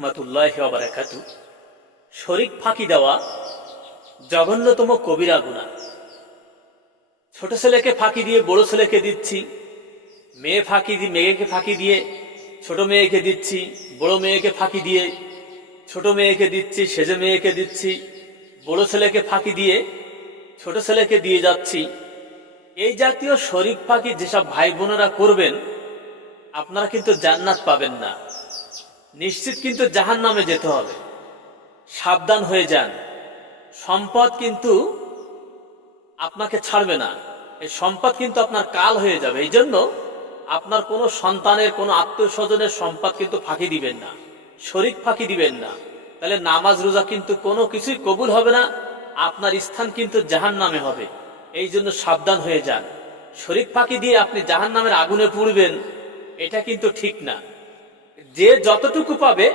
রাহমাতুল্লাহি ওয়া বারাকাতুহু। শরীক ফাঁকি দেওয়া জঘন্যতম কবিরা গুনাহ। ছোট ছেলেকে ফাঁকি দিয়ে বড় ছেলেকে দিচ্ছি, মেয়েকে ফাঁকি দিয়ে ছোট মেয়েকে দিচ্ছি, বড় মেয়েকে ফাঁকি দিয়ে ছোট মেয়েকে দিচ্ছি, সেজে মেয়েকে দিচ্ছি, বড় ছেলেকে ফাঁকি দিয়ে ছোট ছেলেকে দিয়ে যাচ্ছি। এই জাতীয় শরীক ফাঁকি যেসব ভাই বোনেরা করবেন, আপনারা কিন্তু জান্নাত পাবেন না, নিশ্চিত কিন্তু জাহান্নামে যেতে হবে। সাবধান হয়ে যান। সম্পদ কিন্তু আপনাকে ছাড়বে না, এই সম্পদ কিন্তু আপনার কাল হয়ে যাবে। এই জন্য আপনার কোনো সন্তানের, কোনো আত্মীয় স্বজনের সম্পদ কিন্তু ফাঁকি দিবেন না, শরীক ফাঁকি দিবেন না। তাহলে নামাজ রোজা কিন্তু কোনো কিছুই কবুল হবে না, আপনার স্থান কিন্তু জাহান্নামে হবে। এই জন্য সাবধান হয়ে যান। শরীক ফাঁকি দিয়ে আপনি জাহান্নামের আগুনে পুড়বেন, এটা কিন্তু ঠিক না। যে যতটুকু পাবে